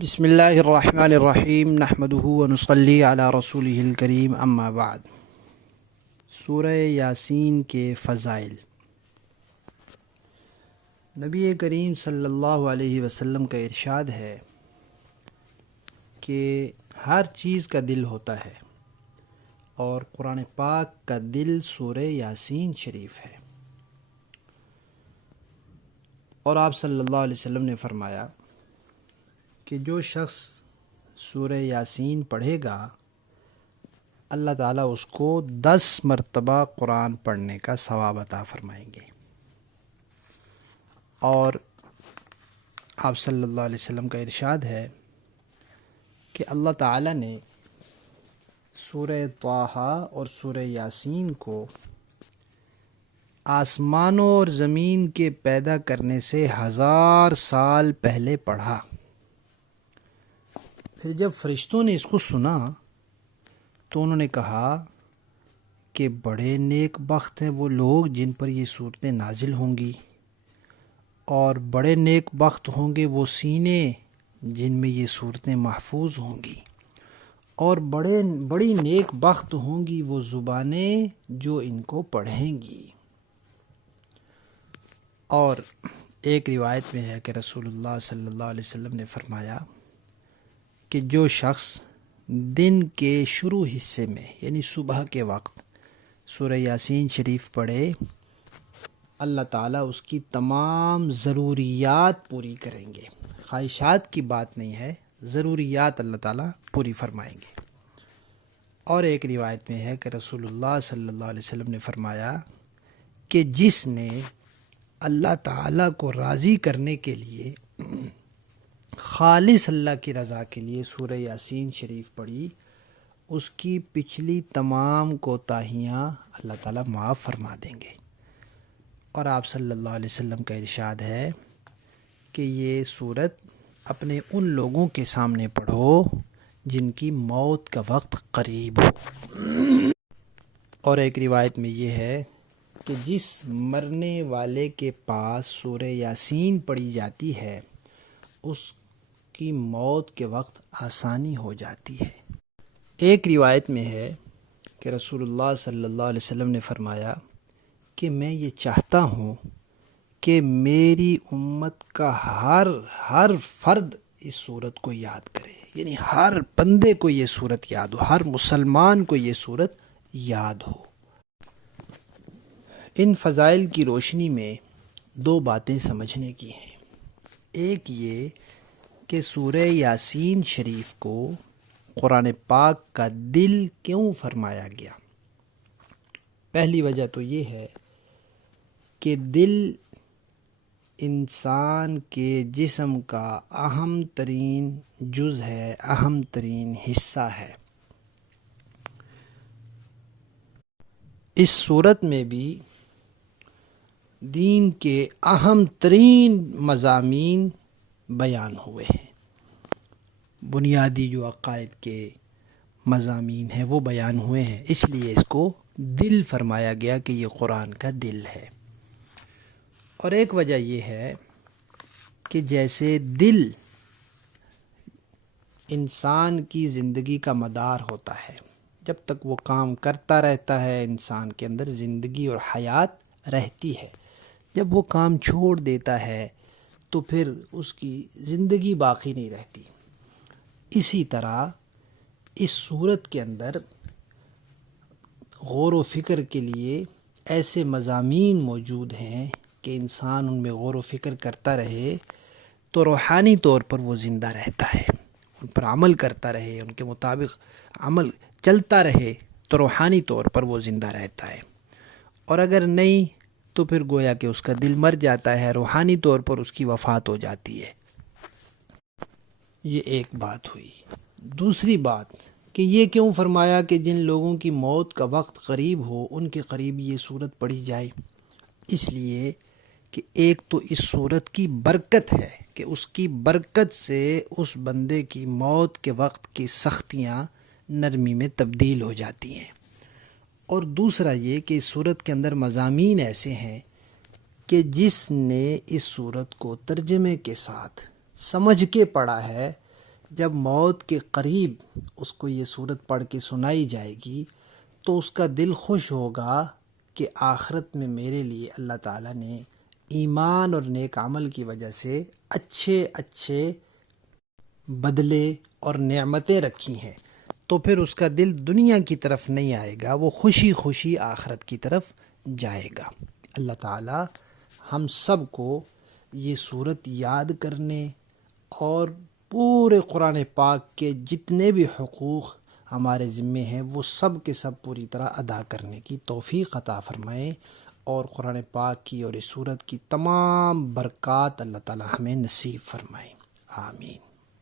بسم اللہ الرحمن الرحیم نحمدہ ونصلی علی رسولہ الکریم اما بعد۔ سورہ یاسین کے فضائل۔ نبی کریم صلی اللہ علیہ وسلم کا ارشاد ہے کہ ہر چیز کا دل ہوتا ہے اور قرآن پاک کا دل سورہ یاسین شریف ہے، اور آپ صلی اللہ علیہ وسلم نے فرمایا کہ جو شخص سورہ یاسین پڑھے گا اللہ تعالیٰ اس کو 10 مرتبہ قرآن پڑھنے کا ثواب عطا فرمائیں گے۔ اور آپ صلی اللہ علیہ وسلم کا ارشاد ہے کہ اللہ تعالیٰ نے سورہ طٰہٰ اور سورہ یاسین کو آسمانوں اور زمین کے پیدا کرنے سے 1000 سال پہلے پڑھا۔ پھر جب فرشتوں نے اس کو سنا تو انہوں نے کہا کہ بڑے نیک بخت ہیں وہ لوگ جن پر یہ صورتیں نازل ہوں گی، اور بڑے نیک بخت ہوں گے وہ سینے جن میں یہ صورتیں محفوظ ہوں گی، اور بڑی نیک بخت ہوں گی وہ زبانیں جو ان کو پڑھیں گی۔ اور ایک روایت میں ہے کہ رسول اللہ صلی اللہ علیہ وسلم نے فرمایا کہ جو شخص دن کے شروع حصے میں یعنی صبح کے وقت سورہ یاسین شریف پڑھے اللہ تعالیٰ اس کی تمام ضروریات پوری کریں گے۔ خواہشات کی بات نہیں ہے، ضروریات اللہ تعالیٰ پوری فرمائیں گے۔ اور ایک روایت میں ہے کہ رسول اللہ صلی اللہ علیہ وسلم نے فرمایا کہ جس نے اللہ تعالیٰ کو راضی کرنے کے لیے خالص اللہ کی رضا کے لیے سورہ یاسین شریف پڑھی، اس کی پچھلی تمام کوتاہیاں اللہ تعالیٰ معاف فرما دیں گے۔ اور آپ صلی اللہ علیہ وسلم کا ارشاد ہے کہ یہ سورت اپنے ان لوگوں کے سامنے پڑھو جن کی موت کا وقت قریب ہو۔ اور ایک روایت میں یہ ہے کہ جس مرنے والے کے پاس سورہ یاسین پڑھی جاتی ہے اس کی موت کے وقت آسانی ہو جاتی ہے۔ ایک روایت میں ہے کہ رسول اللہ صلی اللہ علیہ وسلم نے فرمایا کہ میں یہ چاہتا ہوں کہ میری امت کا ہر فرد اس صورت کو یاد کرے، یعنی ہر بندے کو یہ صورت یاد ہو، ہر مسلمان کو یہ صورت یاد ہو۔ ان فضائل کی روشنی میں 2 باتیں سمجھنے کی ہیں۔ ایک یہ کہ سورہ یاسین شریف کو قرآن پاک کا دل کیوں فرمایا گیا۔ پہلی وجہ تو یہ ہے کہ دل انسان کے جسم کا اہم ترین جز ہے، اہم ترین حصہ ہے۔ اس صورت میں بھی دین کے اہم ترین مضامین بیان ہوئے ہیں، بنیادی جو عقائد کے مضامین ہیں وہ بیان ہوئے ہیں، اس لیے اس کو دل فرمایا گیا کہ یہ قرآن کا دل ہے۔ اور ایک وجہ یہ ہے کہ جیسے دل انسان کی زندگی کا مدار ہوتا ہے، جب تک وہ کام کرتا رہتا ہے انسان کے اندر زندگی اور حیات رہتی ہے، جب وہ کام چھوڑ دیتا ہے تو پھر اس کی زندگی باقی نہیں رہتی۔ اسی طرح اس صورت کے اندر غور و فکر کے لیے ایسے مضامین موجود ہیں کہ انسان ان میں غور و فکر کرتا رہے تو روحانی طور پر وہ زندہ رہتا ہے، ان پر عمل کرتا رہے، ان کے مطابق عمل چلتا رہے تو روحانی طور پر وہ زندہ رہتا ہے، اور اگر نہیں تو پھر گویا کہ اس کا دل مر جاتا ہے، روحانی طور پر اس کی وفات ہو جاتی ہے۔ یہ ایک بات ہوئی۔ دوسری بات کہ یہ کیوں فرمایا کہ جن لوگوں کی موت کا وقت قریب ہو ان کے قریب یہ صورت پڑھی جائے، اس لیے کہ ایک تو اس صورت کی برکت ہے کہ اس کی برکت سے اس بندے کی موت کے وقت کی سختیاں نرمی میں تبدیل ہو جاتی ہیں، اور دوسرا یہ کہ اس صورت کے اندر مضامین ایسے ہیں کہ جس نے اس صورت کو ترجمے کے ساتھ سمجھ کے پڑھا ہے جب موت کے قریب اس کو یہ صورت پڑھ کے سنائی جائے گی تو اس کا دل خوش ہوگا کہ آخرت میں میرے لیے اللہ تعالیٰ نے ایمان اور نیک عمل کی وجہ سے اچھے اچھے بدلے اور نعمتیں رکھی ہیں، تو پھر اس کا دل دنیا کی طرف نہیں آئے گا، وہ خوشی خوشی آخرت کی طرف جائے گا۔ اللہ تعالیٰ ہم سب کو یہ صورت یاد کرنے اور پورے قرآن پاک کے جتنے بھی حقوق ہمارے ذمے ہیں وہ سب کے سب پوری طرح ادا کرنے کی توفیق عطا فرمائے، اور قرآن پاک کی اور اس صورت کی تمام برکات اللہ تعالیٰ ہمیں نصیب فرمائے۔ آمین۔